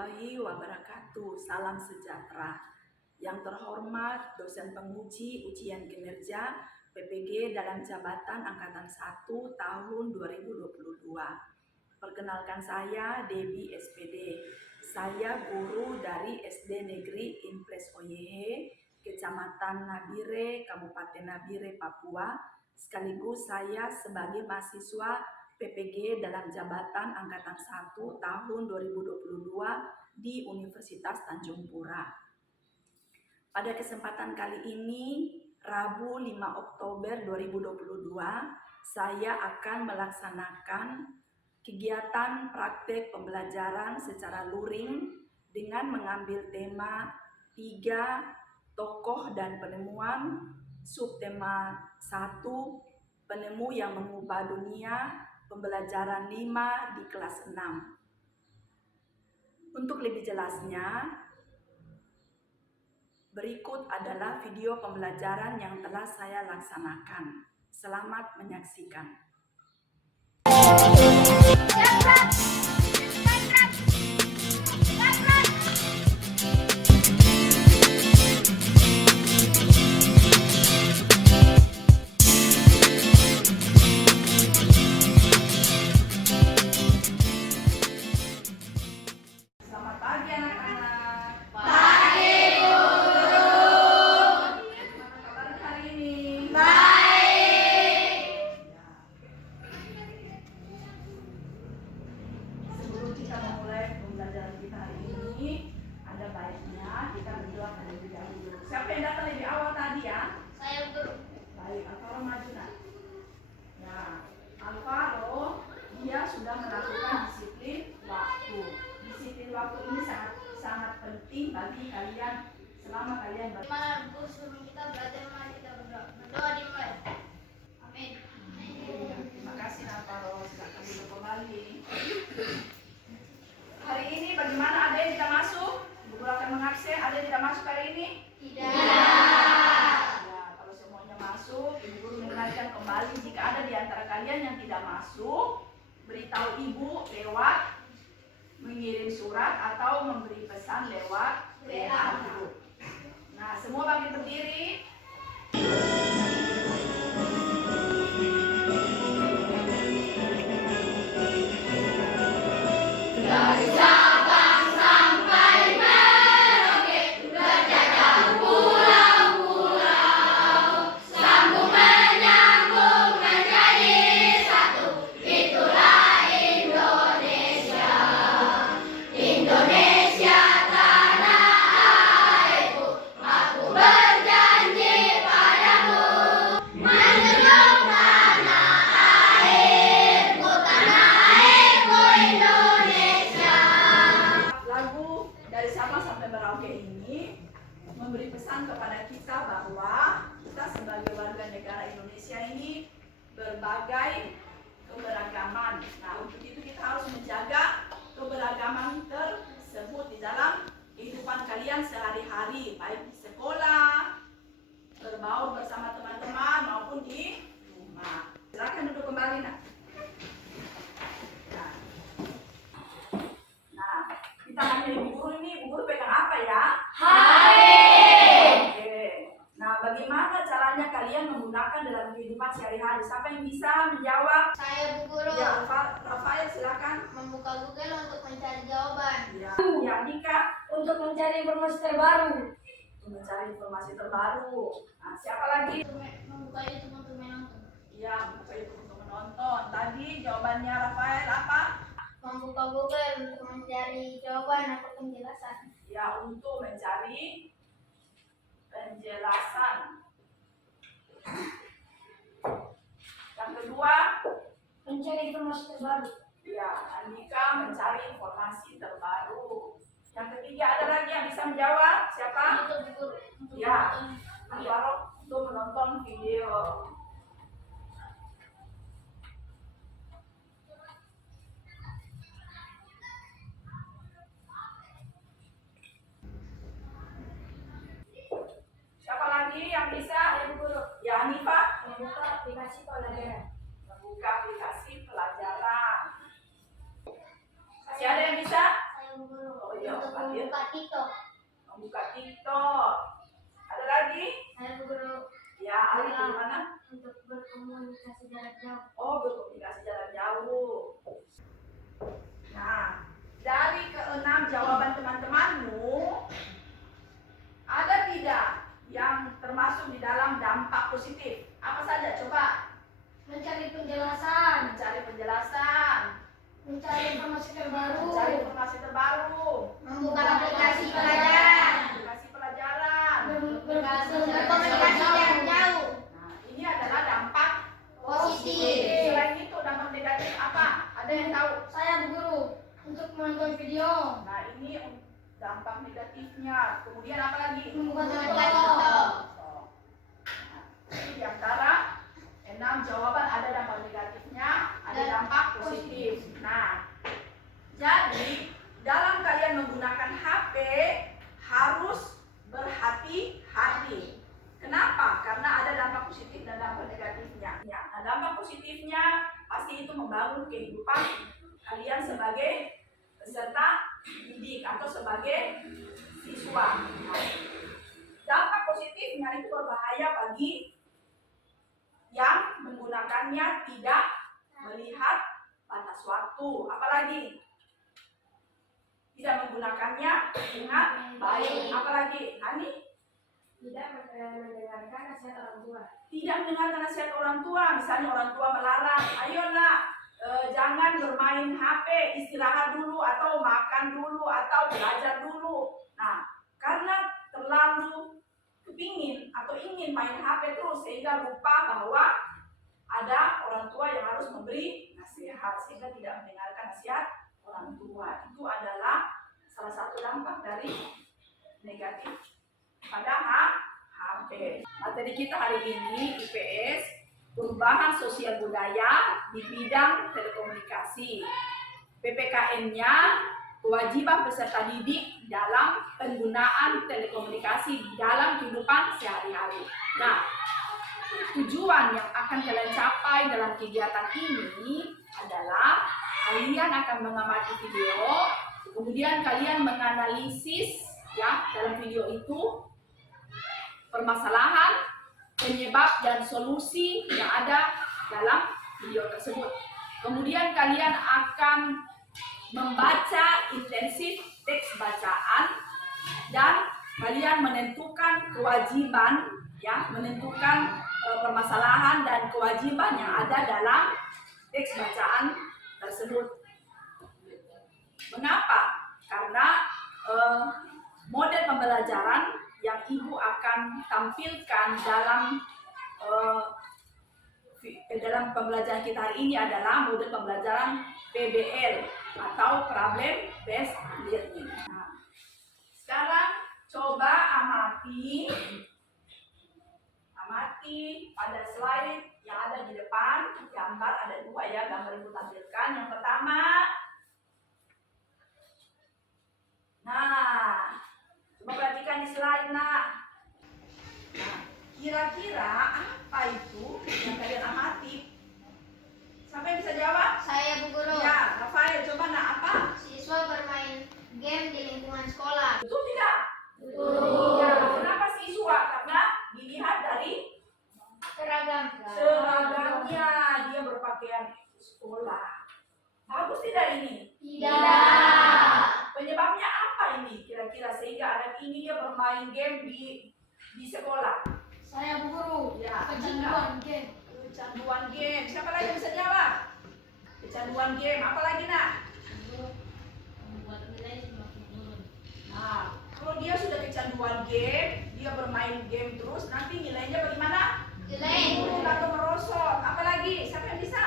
warahmatullahi wabarakatuh. Salam sejahtera. Yang terhormat dosen penguji ujian kinerja PPG dalam jabatan Angkatan 1 tahun 2022. Perkenalkan, saya Debbie SPD. Saya guru dari SD Negeri Impres OYH, Kecamatan Nabire, Kabupaten Nabire, Papua. Sekaligus saya sebagai mahasiswa PPG dalam jabatan Angkatan 1 tahun 2022 di Universitas Tanjung Pura. Pada kesempatan kali ini, Rabu 5 Oktober 2022, saya akan melaksanakan kegiatan praktek pembelajaran secara luring dengan mengambil tema 3 tokoh dan penemuan, subtema 1 penemu yang mengubah dunia, pembelajaran 5 di kelas 6. Untuk lebih jelasnya, berikut adalah video pembelajaran yang telah saya laksanakan. Selamat menyaksikan. Selamat pagi anak-anak. Pagi, Guru. Gimana kabar hari ini? Baik. Sebelum kita memulai pembelajaran kita hari ini, ada baiknya kita berdoa terlebih dahulu. Siapa yang datang lebih awal tadi ya? Saya, Guru. Baik, Alvaro maju nak. Ya, Alvaro dia sudah melakukan disiplin waktu. Disiplin waktu ini sangat penting bagi kalian selama kalian Gimana Guru suruh kita belajar, mari kita berdoa. Berdoa dimulai. Amin. Terima kasih Alvaro, silakan duduk kembali. Hari ini bagaimana, ada yang tidak masuk? Guru akan mengabsen, ada yang tidak masuk hari ini? Tidak. Ya, kalau semuanya masuk, Ibu Guru mengingatkan kembali, jika ada di antara kalian yang tidak masuk, beritahu Ibu lewat mengirim surat atau memberi pesan lewat WA Guru. Nah, semua bangkit berdiri. Dari Sabang sampai Merauke, berjajah pulau-pulau, sambung menyambung menjadi satu. Itulah Indonesia. Indonesia tanah airku, aku berjanji padamu, menjunjung tanah airku Indonesia. Lagu dari Sabang sampai Merauke ini memberi pesan kepada kita bahwa kita sebagai warga negara Indonesia ini berbagai keberagaman. Nah, untuk itu kita harus menjaga keberagaman tersebut di dalam kehidupan kalian sehari-hari, baik di sekolah, berbaur bersama teman-teman maupun di rumah. Silakan duduk kembali nak. Nah, kita hanya Ibu Guru ini, Ibu Guru pegang apa ya? Oke. Nah, bagaimana caranya kalian menggunakan dalam kehidupan sehari-hari? Siapa yang bisa menjawab? Saya, Bu Guru, Ya, Rafael silakan. membuka Google untuk mencari jawaban. Ya, Nika Untuk mencari informasi terbaru. untuk mencari informasi terbaru. Nah, siapa lagi? Membuka YouTube untuk menonton. Ya, buka itu untuk menonton. Tadi jawabannya Rafael apa? Membuka Google untuk mencari jawaban atau penjelasan. Ya, untuk mencari penjelasan. Yang kedua, Mencari informasi terbaru. ya, Andika mencari informasi terbaru. Yang ketiga, ada lagi yang bisa menjawab? Siapa? Untuk Guru. Untuk Ya. menonton. Alvaro untuk menonton video. Siapa lagi yang bisa? Ya, Hanifah Membuka aplikasi pelajaran. membuka aplikasi pelajaran. Masih ada yang bisa? Saya, Bu Guru. Oh iya, Untuk membuka TikTok. Membuka TikTok. Ada lagi? Saya Bu Guru. Ya, Ali gimana? Untuk berkomunikasi jarak jauh. Oh, berkomunikasi jarak jauh. Nah, dari keenam jawaban teman-temanmu, ada tidak yang termasuk di dalam dampak positif? Apa saja? Coba Mencari penjelasan. mencari penjelasan, Mencari informasi terbaru. mencari informasi terbaru, Membuka aplikasi pelajaran. aplikasi pelajaran. Berkomunikasi jarak jauh. Nah, ini adalah dampak Positif. Selain itu, dampak negatif apa? Ada yang tahu? Saya Bu Guru. Untuk menonton video. Nah, ini dampak negatifnya. Kemudian apa lagi? Membuka Membuka TikTok. TikTok. Nah, ini di antara 6 jawaban ada dampak negatifnya, ada dampak positif. Nah, jadi dalam kalian menggunakan HP harus berhati-hati. Kenapa? Karena ada dampak positif dan dampak negatifnya. Ya, nah, dampak positifnya pasti itu membangun kehidupan kalian sebagai peserta didik atau sebagai siswa. Nah, dampak positifnya itu berbahaya bagi yang menggunakannya tidak melihat batas waktu. Apalagi tidak menggunakannya dengan baik. Apalagi Ani Tidak mendengarkan nasihat orang tua. tidak mendengarkan nasihat orang tua. Misalnya orang tua melarang, ayo nak, jangan bermain HP, istirahat dulu atau makan dulu atau belajar dulu. Nah, karena terlalu kepingin atau ingin main HP terus sehingga lupa bahwa ada orang tua yang harus memberi nasihat sehingga tidak mendengarkan nasihat orang tua. Itu adalah salah satu dampak dari negatif pada HP. Materi kita hari ini IPS, perubahan sosial budaya di bidang telekomunikasi. PPKN-nya kewajiban peserta didik dalam penggunaan telekomunikasi dalam kehidupan sehari-hari. Nah, tujuan yang akan kalian capai dalam kegiatan ini adalah kalian akan mengamati video, kemudian kalian menganalisis ya dalam video itu permasalahan, penyebab dan solusi yang ada dalam video tersebut. Kemudian kalian akan membaca intensif teks bacaan dan kalian menentukan kewajiban ya, menentukan permasalahan dan kewajiban yang ada dalam teks bacaan tersebut. Mengapa? Karena model pembelajaran yang ibu akan tampilkan dalam pembelajaran kita hari ini adalah model pembelajaran PBL atau Problem Based Learning. Nah, sekarang coba amati pada slide yang ada di depan. Gambar ada 2 ya, gambar ibu tampilkan. Yang pertama, nah, coba perhatikan di slide nak. Nah, kira-kira apa itu yang kalian amati? Siapa yang bisa jawab? Saya Bu Guru. Ya, Rafael, coba nak apa? Siswa bermain game di lingkungan sekolah. Betul tidak? Betul. Ya, kenapa siswa? Karena dilihat dari Seragam. seragamnya, dia berpakaian sekolah. Bagus tidak ini? Tidak. Penyebabnya apa ini kira-kira sehingga anak ini dia bermain game di sekolah? Saya Bu Guru. Ya, Kecanduan game. kecanduan game. Siapa lagi yang bisa jawab? Kecanduan game. Apa lagi nak? Membuat nilai semakin turun. Nah, kalau dia sudah kecanduan game, dia bermain game terus, nanti nilainya bagaimana? Jelek. Turun atau merosot. Apa lagi? Siapa yang bisa?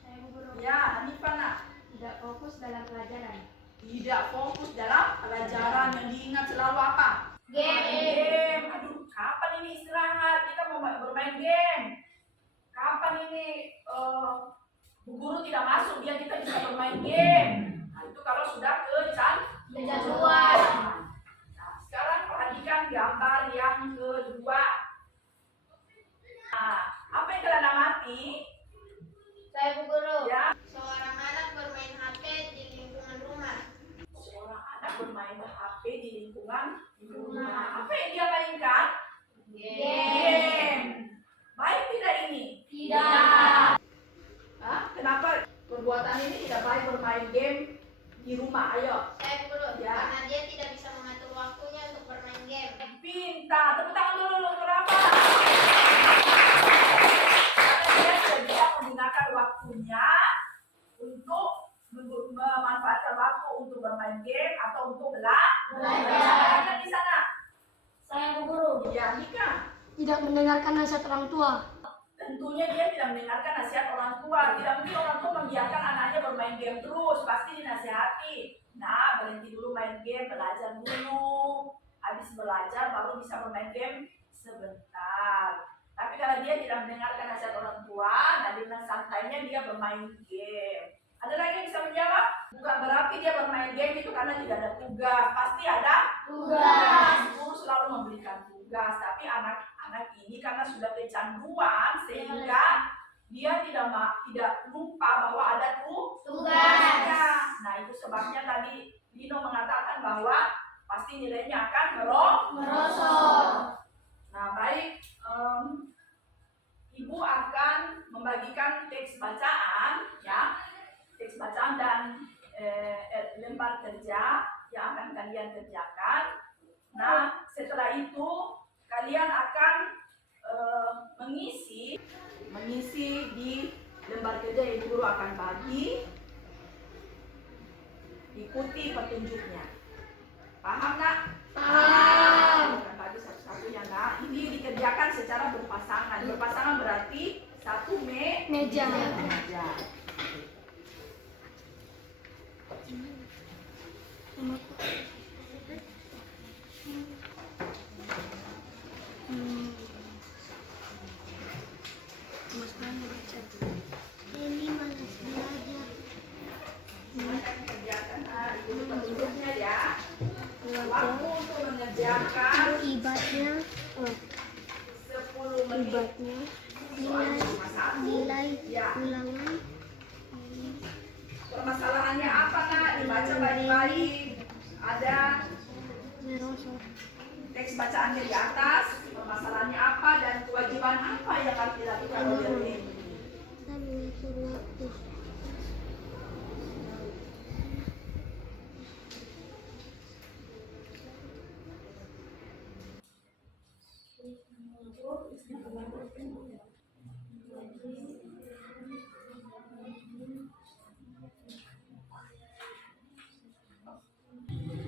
Saya Bu Guru. Ya, Hanifah nak. Tidak fokus dalam pelajaran. Tidak fokus dalam pelajaran, yang diingat selalu apa? Game. Aduh, kapan ini istirahat? Kita mau bermain game. Kapan ini bu guru tidak masuk, dia kita bisa bermain game. Nah, itu kalau sudah Kecanduan. Nah, sekarang perhatikan gambar yang kedua. Nah, apa yang kalian amati? Saya Bu Guru. Ya, Seorang anak bermain HP di lingkungan rumah. seorang anak bermain HP di lingkungan rumah. Apa yang dia mainkan? Game. Game. Baik tidak ini? Tidak. Hah? Kenapa perbuatan ini tidak baik bermain game di rumah? Ayo. Saya guru. Ya. Karena dia tidak bisa mengatur waktunya untuk bermain game. Pintar. Tepuk tangan dulu kenapa? Karena dia tidak menggunakan waktunya untuk memanfaatkan waktu untuk bermain game atau untuk belajar. Ada di sana. Saya guru. Ya, Nika. Tidak mendengarkan nasihat orang tua. Tentunya dia tidak mendengarkan nasihat orang tua. Tidak mungkin orang tua membiarkan anaknya bermain game terus. Pasti dinasihati. Nah, berhenti dulu main game, belajar dulu. Habis belajar baru bisa bermain game sebentar. Tapi kalau dia tidak mendengarkan nasihat orang tua, dan dengan santainya dia bermain game. Ada lagi yang bisa menjawab? Bukan berarti dia bermain game itu karena tidak ada tugas. Pasti ada tugas. Guru selalu memberikan tugas. Tapi anak-anak ini karena sudah kecanduan sehingga dia tidak lupa bahwa ada tugasnya. Nah, itu sebabnya tadi Lino mengatakan bahwa pasti nilainya akan merosot. Nah, baik. Ibu akan membagikan teks bacaan, ya, teks bacaan dan lembar kerja yang akan kalian kerjakan. Nah, setelah itu kalian akan mengisi di lembar kerja yang guru akan bagi. Ikuti petunjuknya. Paham nak? Paham. Akan bagi satu-satunya nak. Ini dikerjakan secara berpasangan. Berpasangan berarti satu meja. Ini malas belajar. Kerjakan ikuti petunjuknya ya. Waktu untuk mengerjakan Ibatnya 10 menit. nilai Ya. ulangan Permasalahannya apa nak? Dibaca baik-baik. Ada merosot. teks bacaannya di atas. Permasalahannya apa dan kewajiban apa yang harus dilakukan oleh Reni? Kita mengatur waktu.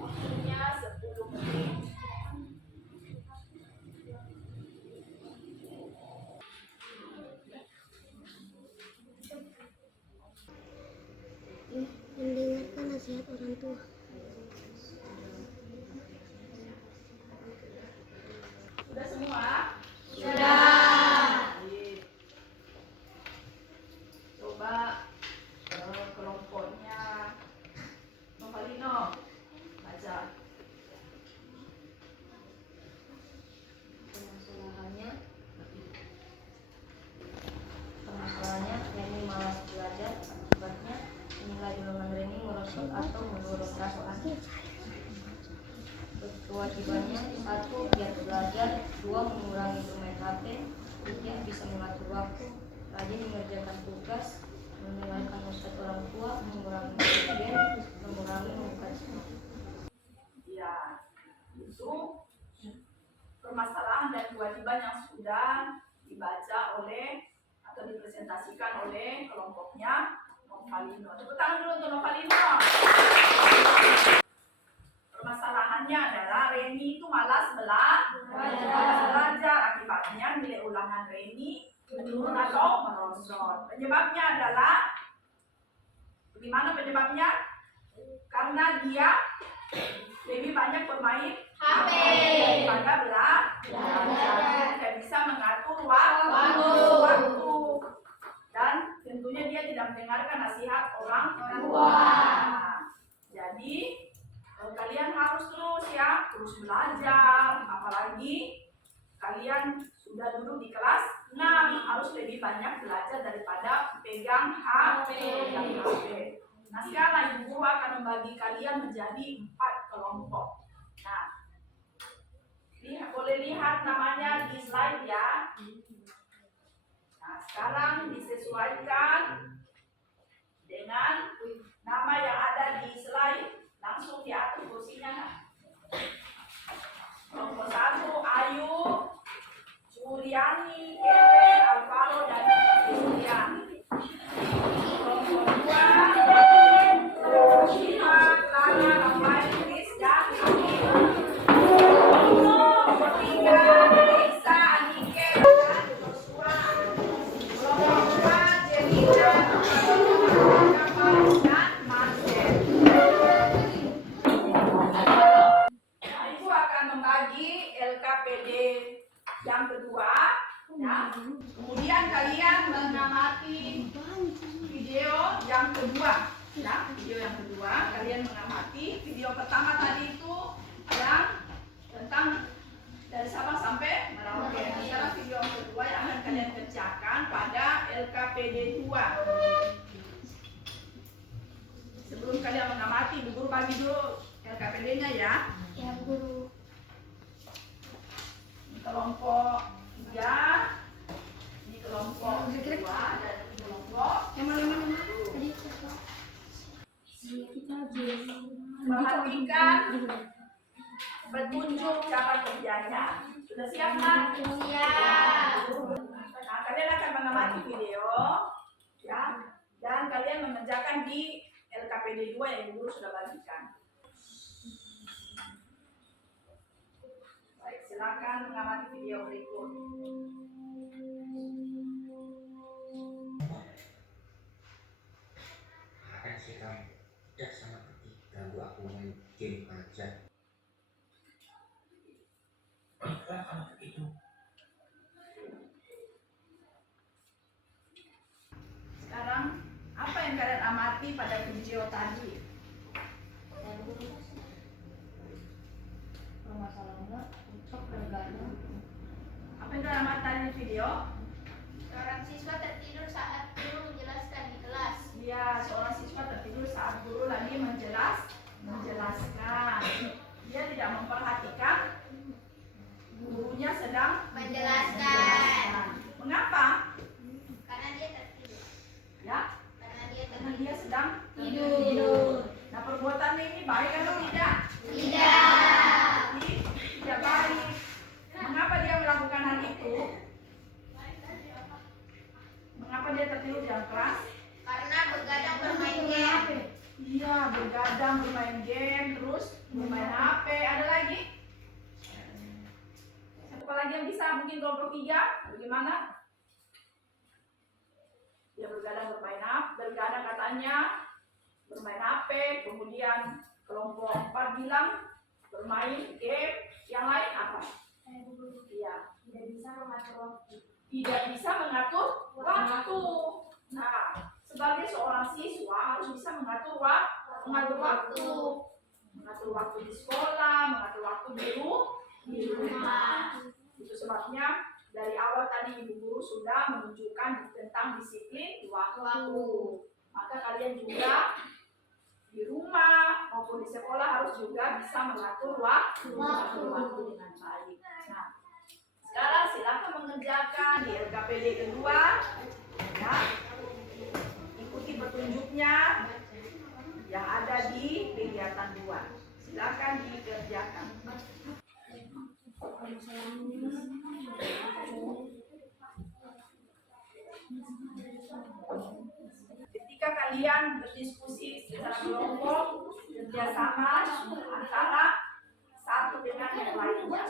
Waktunya 10 menit. Mendengarkan nasihat orang tua. Sudah semua? Sudah. Baik. Coba kelompoknya Novalino baca. Permasalahannya Reni malas belajar, akibatnya nilai ulangan Reni merosot atau menurun drastis. Kewajibannya 1. Giat belajar, 2. Mengurangi bermain HP, 3. Bisa mengatur waktu, rajin mengerjakan tugas, mendengarkan nasihat orang tua, mengurangi game, mengurangi membuka skor. Ya, itu permasalahan dan kewajiban yang sudah dibaca oleh atau dipresentasikan oleh kelompoknya Novalino. Tepuk tangan dulu untuk Novalino. Permasalahannya adalah Reni itu malas belajar. Akibatnya nilai ulangan Reni menurun atau merosot. Penyebabnya adalah bagaimana penyebabnya? Karena dia lebih banyak bermain HP. daripada belajar. Tidak bisa mengatur waktu. Dan tentunya dia tidak mendengarkan nasihat orang tua. Jadi kalian harus terus belajar. Apalagi kalian sudah duduk di kelas 6, harus lebih banyak belajar daripada pegang HP. Nah, sekarang Ibu Guru akan membagi kalian menjadi 4 kelompok. Sekarang disesuaikan dengan nama yang ada di slide, langsung diatur kursinya. Kelompok 1 Ayu, Suryani, Kevin, Alvaro, dan Suryani. Kelompok 2 Shima, Clara, Rafael, Chris, dan Amin. Kelompok 3 Lisa, Anike, dan Joshua. Kelompok 4 Jelina, dan Marcel. Ibu akan membagi LKPD yang kedua, ya. Kemudian kalian mengamati video yang kedua, ya. Video yang kedua kalian mengamati. Video pertama tadi itu yang tentang dari Sabang sampai Merauke. Sekarang video yang kedua yang akan kalian kerjakan pada LKPD 2. Sebelum kalian mengamati, Bu Guru bagi dulu LKPD-nya ya. Ya, Guru. Ini kelompok 3, ini kelompok 2, dan ini kelompok Yang mana? Tadi perhatikan petunjuk cara kerjanya. Sudah siap, Nak? Siap. Nah, kalian akan mengamati video ya, dan kalian mengerjakan di LKPD 2 yang Ibu sudah bagikan. Baik, silakan mengamati video berikut. Akan sih kamu ya sama ketika ganggu aku main game aja. Kenapa kamu begitu? Sekarang apa yang kalian amati pada video tadi? Permasalahannya untuk berganda. Apa yang kalian amati tadi di video? Seorang siswa tertidur saat guru menjelaskan di kelas. Ya, seorang siswa tertidur saat guru lagi menjelaskan. Dia tidak memperhatikan gurunya sedang Menjelaskan. Mengapa? Karena dia tertidur. Ya, Karena dia karena tertidur. dia sedang Tidur. Nah, perbuatannya ini baik atau tidak? Tidak. Tidak baik. Mengapa dia melakukan hal itu? Mengapa dia tertidur jam keras? Karena begadang bermain game. Iya, begadang bermain game, terus bermain HP. Ada lagi? Siapa lagi yang bisa? Mungkin kelompok 3? Bagaimana? Dia begadang begadang katanya bermain HP. Kemudian kelompok 4 bilang bermain game. Yang lain apa? Iya. Tidak bisa mengatur waktu. Tidak bisa mengatur waktu. Nah, sebagai seorang siswa harus bisa mengatur waktu, mengatur waktu di sekolah, mengatur waktu di rumah. Itu sebabnya dari awal tadi Ibu Guru sudah menunjukkan tentang disiplin waktu. Maka kalian juga di rumah maupun di sekolah harus juga bisa mengatur waktu dengan baik. Nah, sekarang silakan mengerjakan di LKPD kedua, ya. Ikuti petunjuknya yang ada di kegiatan 2. Silakan dikerjakan. Ketika kalian berdiskusi secara kelompok, kerjasama antara satu dengan yang lainnya.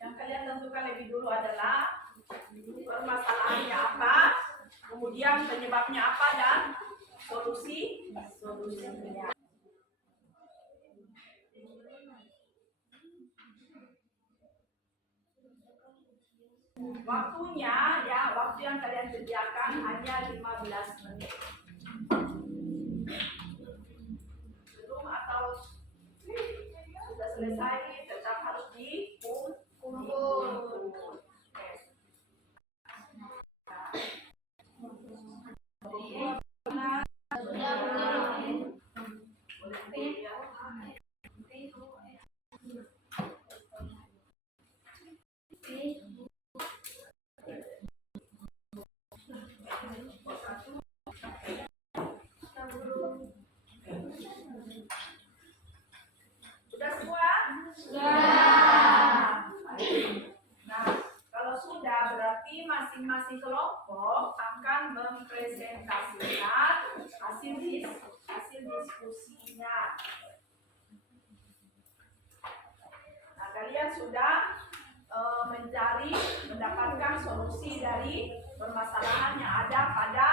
Yang kalian tentukan lebih dulu adalah permasalahannya apa, kemudian penyebabnya apa, dan solusinya. Waktunya ya, waktu yang kalian kerjakan hanya 15 menit. Belum atau sudah selesai, tetap harus sudah mendapatkan solusi dari permasalahan yang ada pada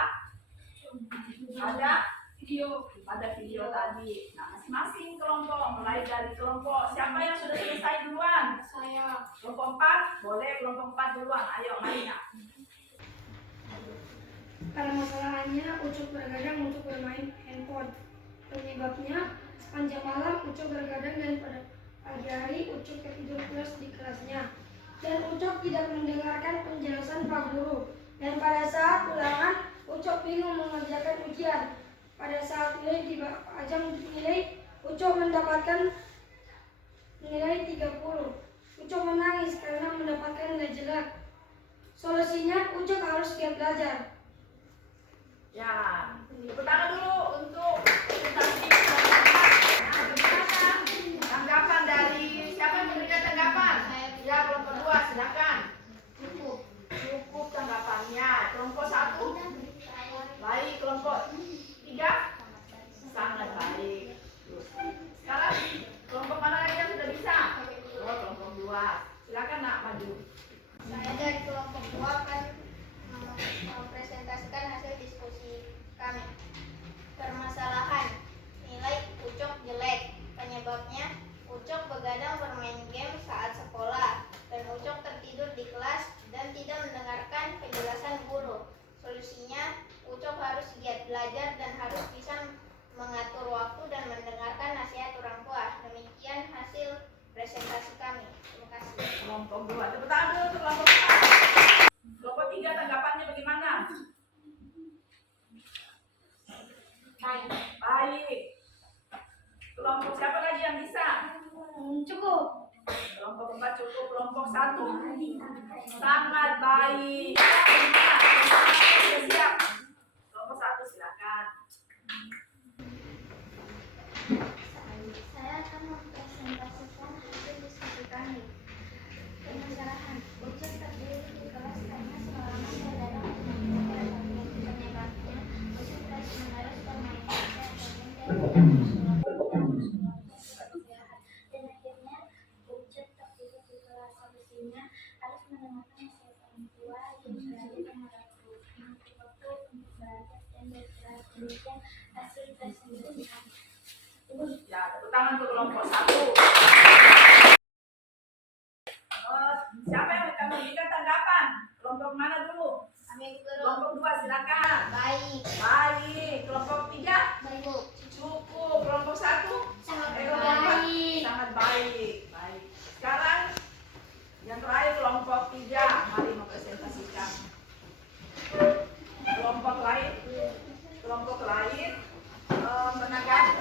video tadi. Nah, masing-masing kelompok, mulai dari kelompok siapa yang sudah selesai duluan? Saya. Kelompok 4, boleh kelompok 4 duluan. Ayo, Marina. Permasalahannya Ucup bergadang untuk bermain handphone. Penyebabnya sepanjang malam Ucup bergadang dan pada pagi hari Ucup tertidur keras di kelasnya. Dan Ucup tidak mendengarkan penjelasan Pak Guru. Dan pada saat ulangan Ucup bingung mengerjakan ujian. Pada saat nilai di ajang nilai Ucup mendapatkan nilai 30. Ucup menangis karena mendapatkan nilai jelek. Solusinya Ucup harus giat belajar. Ya, tepuk tangan dulu untuk presentasi kelompok 4. Nah, gimana tanggapan dari siapa yang memberikan tanggapan? Ya, kelompok 2, silakan. Cukup tanggapannya. Kelompok 1, baik. Kelompok 3, sangat baik. Sekarang kelompok mana lagi yang sudah bisa? Oh, kelompok 2. Silakan nak maju. Saya dari kelompok 2 akan mempresentasikan hasil diskusi kami. Permasalahan nilai Ucok jelek. Penyebabnya Ucok begadang bermain game saat sekolah dan Ucok tertidur di kelas dan tidak mendengarkan penjelasan guru. Solusinya Ucok harus giat belajar dan harus bisa mengatur waktu dan mendengarkan nasihat orang tua. Demikian hasil presentasi kami. Terima kasih. Kelompok 2, tepuk tangan dulu untuk kelompok 4. Kelompok 3 tanggapannya bagaimana? Baik. Kelompok siapa lagi yang bisa? Cukup. Kelompok 4 cukup. Kelompok 1 sangat baik. Sudah siap. Kelompok 1 silakan. Saya akan mempresentasikan hasil diskusi kami. Permasalahan Ucok terdiri di kelas karena semalaman begadang penyebabnya Ucok terus-menerus bermain HP dan akhirnya Ucok tertidur di kelas. Solusinya harus mendengarkan nasihat orang tua yang selalu menghadapku waktu untuk belajar dan bergerak. Demikian hasil presentasi kami. Ya, tepuk tangan untuk kelompok 1. Siapa yang akan memberikan tanggapan? Kelompok mana dulu? Kami guru. Kelompok 2 silakan. Baik. Baik. Kelompok 3 Cukup. cukup. Kelompok 1 Sangat kelompok 4 baik. sangat baik. Baik. Sekarang yang terakhir kelompok 3, mari mempresentasikan. Kelompok lain menanggapi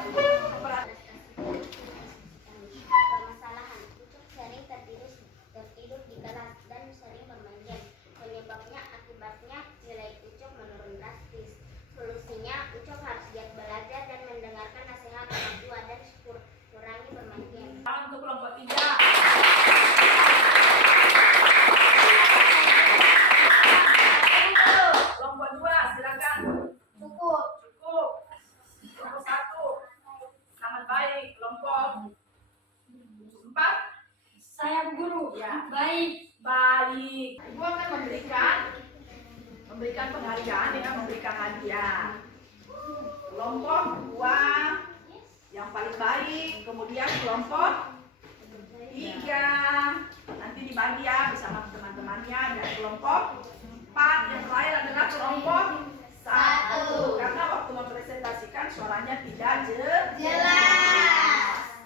Permasalahan Ucok sering tertidur di kelas dan sering bermain game. Penyebabnya akibatnya nilai Ucok menurun drastis. Solusinya Ucok harus giat belajar dan mendengarkan nasihat orang tua dan kurangi bermain game. untuk kelompok 3. Kelompok 2 silakan. Cukup. Cukup. Kelompok 1 sangat baik. Kelompok 4 Saya guru. ya Baik. baik. Ibu akan memberikan penghargaan ya, memberikan hadiah. Kelompok 2 yang paling baik, kemudian kelompok 3 nanti dibagi ya bersama teman-temannya, dan kelompok 4 yang terakhir adalah kelompok 1 karena waktu mempresentasikan suaranya tidak Jelas.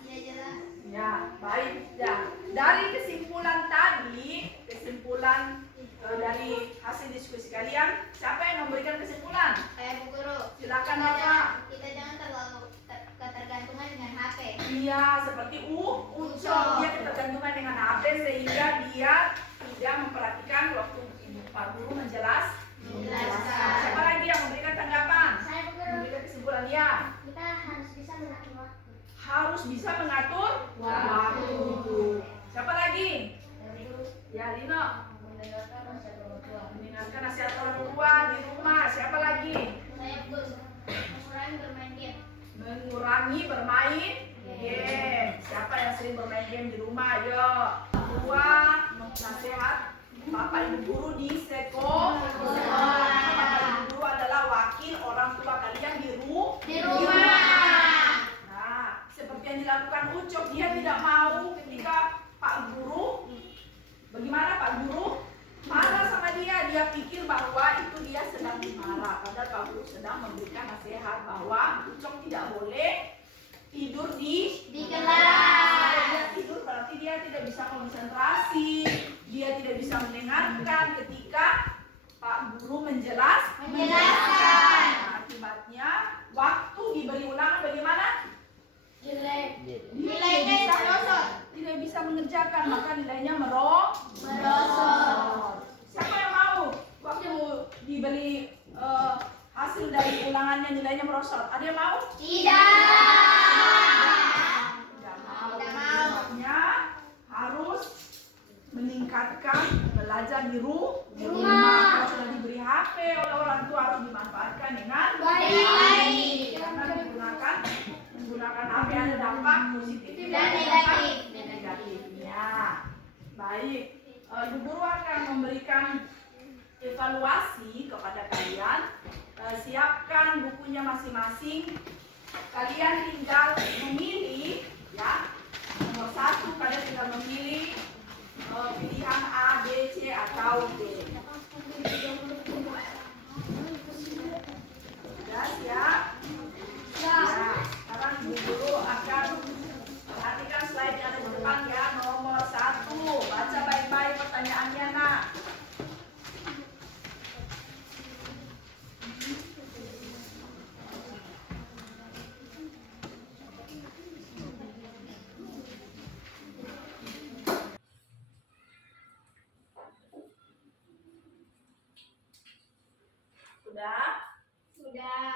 Iya jelas. ya. Baik ya, dari kesimpulan tadi, dari hasil diskusi kalian, siapa yang memberikan kesimpulan? Saya Bu Guru. Silakan Bapak. Kita jangan terlalu ketergantungan dengan HP. Iya, seperti Ucok, dia ketergantungan dengan HP sehingga dia tidak memperhatikan waktu Pak Guru menjelaskan. Siapa lagi yang memberikan tanggapan? Saya Bu Guru. Memberikan kesimpulan ya. Kita harus bisa mengatur waktu. Harus bisa mengatur waktu. Siapa lagi? Ya, Lino. Mendengarkan nasihat orang tua di rumah. Siapa lagi? Saya Gus. Mengurangi bermain game. Mengurangi bermain game. Siapa yang sering bermain game di rumah? Ayo. bahwa nasihat Bapak Ibu guru di sekolah. Bapak Ibu guru adalah wakil orang tua kalian di rumah. Nah, seperti yang dilakukan Ucok, dia tidak mau ketika Pak Guru, bagaimana Pak Guru marah sama dia, dia pikir bahwa itu dia sedang dimarah, padahal Pak Guru sedang memberikan nasihat bahwa Ucok tidak boleh tidur di kelas. Dia tidur berarti dia tidak bisa konsentrasi, dia tidak bisa mendengarkan ketika Pak Guru menjelaskan. Nah, akibatnya waktu diberi ulangan bagaimana? Jelek. Nilainya merosot. Tidak bisa mengerjakan, maka nilainya merosot. Siapa yang mau waktu diberi hasil dari ulangannya nilainya merosot? Ada yang mau? Tidak. Tidak mau. Sebabnya harus meningkatkan belajar di rumah. Kalau sudah diberi HP oleh orang tua harus dimanfaatkan dengan Baik. Karena menggunakan HP ada dampak positif Dan negatif. negatifnya. Baik, Ibu Guru akan memberikan evaluasi kepada kalian. Siapkan bukunya masing-masing. Kalian tinggal memilih, ya. Nomor 1 kalian tinggal memilih pilihan A, B, C atau D. Sudah siap? Ya, sekarang Ibu Guru akan perhatikan slide yang ada di depan ya. Nomor 1, baca baik-baik pertanyaannya nak. Sudah? Sudah.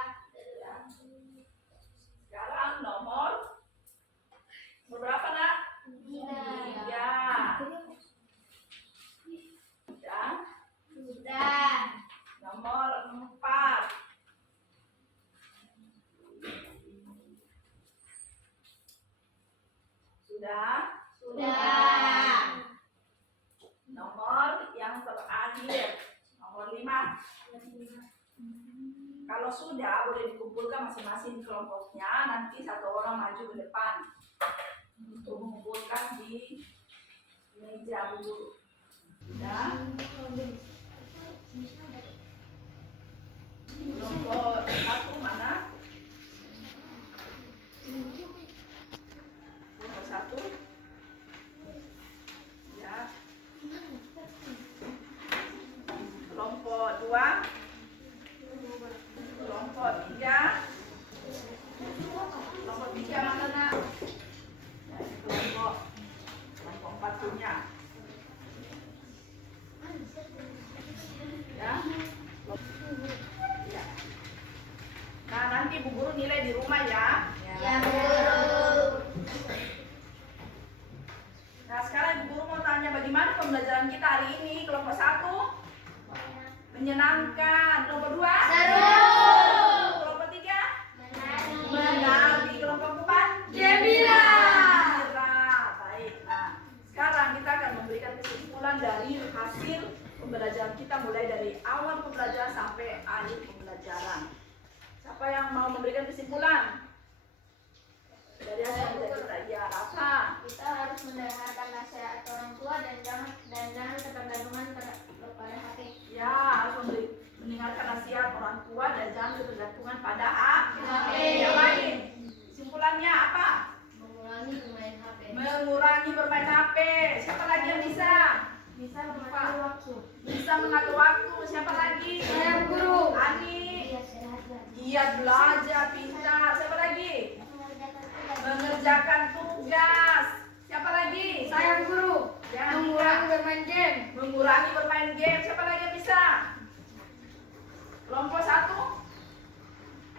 Sekarang nomor berapa nak? 3. Sudah. Nomor 4. Sudah? Sudah. Nomor yang terakhir, nomor 5. Kalau sudah, boleh dikumpulkan masing-masing di kelompoknya. Nanti satu orang maju ke depan untuk mengumpulkan di meja dulu. Sudah? Nomor 1 mana? Nomor 1. Ya. Kelompok 2. Kelompok 3. Kelompok 3 mana nak? Ya, ini kelompok 4 punya. Ya. Ya. Nah, nanti Bu Guru nilai di rumah ya. Ya, Guru. Nah, sekarang Ibu Guru mau tanya bagaimana pembelajaran kita hari ini? Kelompok 1 menyenangkan. Kelompok 2 Seru. Kelompok 3 Menari. menari. Kelompok 4 Gembira. Baik. Nah, sekarang kita akan memberikan kesimpulan dari hasil pembelajaran kita mulai dari awal pembelajaran sampai akhir pembelajaran. Siapa yang mau memberikan kesimpulan? Dari hasil pembelajaran kita, ya apa? Kita harus mendengarkan nasihat orang tua dan jangan ketergantungan pada HP. Ya, harus mendengarkan nasihat orang tua dan jangan ketergantungan pada HP. Yang lain, kesimpulannya apa? Mengurangi bermain HP. Mengurangi bermain HP. Siapa lagi yang bisa? Bisa mengatur waktu. Bisa mengatur waktu. Siapa lagi? Saya Guru. Ani. Iya, sehat. Giat belajar, pintar. Siapa lagi? Mengerjakan tugas. Siapa lagi? Saya Guru. Jangan Mengurangi lupa. bermain game. Mengurangi bermain game. Siapa lagi yang bisa? Kelompok 1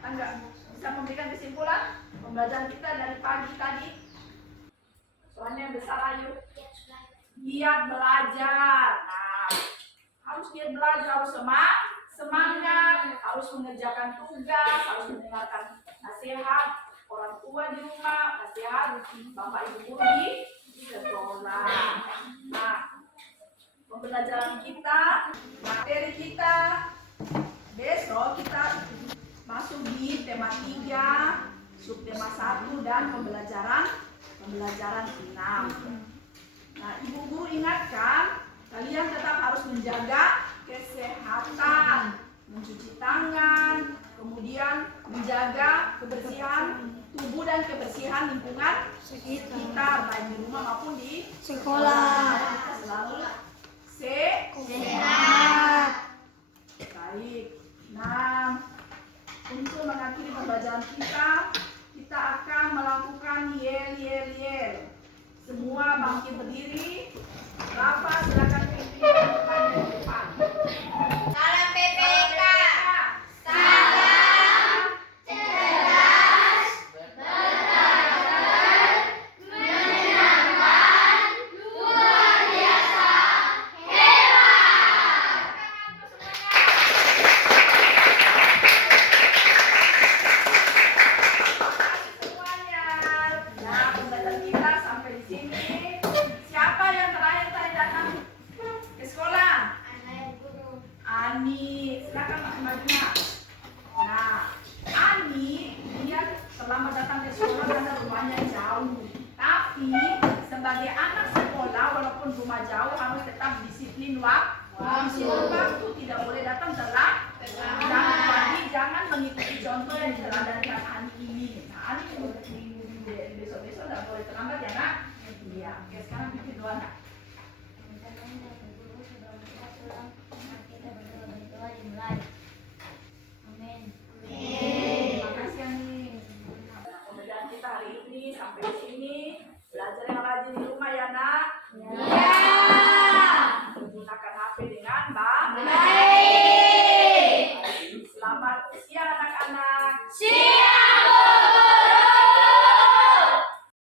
enggak bisa memberikan kesimpulan pembelajaran kita dari pagi tadi. Soalnya besar ayo. Giat belajar. Nah, harus giat belajar, harus semangat, harus mengerjakan tugas, harus mendengarkan nasihat orang tua di rumah, nasihat Bapak Ibu guru di sekolah. pembelajaran kita, materi kita. Besok kita masuk di tema 3, subtema 1 dan pembelajaran 6. Nah, Ibu Guru ingatkan, kalian tetap harus menjaga kesehatan, mencuci tangan, kemudian menjaga kebersihan tubuh dan kebersihan lingkungan sekitar, baik di rumah maupun di sekolah. Kita selalu sehat. Baik. Nah, untuk mengakhiri pembelajaran kita akan melakukan yel. Semua bangkit berdiri. Bapak silakan pimpin pembukaan di depan. Salam PPK. Salam cerdas, berkarakter, menyenangkan, luar biasa, hebat. Semuanya. Nah, pembelajaran kita sampai di sini. Siapa yang terakhir tadi datang ke sekolah? Ani, silakan maju. Nah, Ani dia selamat datang ke sekolah karena rumahnya jauh. Tapi sebagai anak sekolah, walaupun rumah jauh harus tetap disiplin waktu. Tidak boleh datang telat. Jangan mengikuti contoh yang diteladankan Ani ini. Nah, Ani besok-besok tidak boleh terlambat ya nak. Iya. Oke, sekarang bikin doa nak. Terima kasih Ani. Pembelajaran kita hari ini sampai di sini. Belajar yang rajin di rumah ya nak. Menggunakan HP dengan baik. Selamat siang anak-anak. Siap.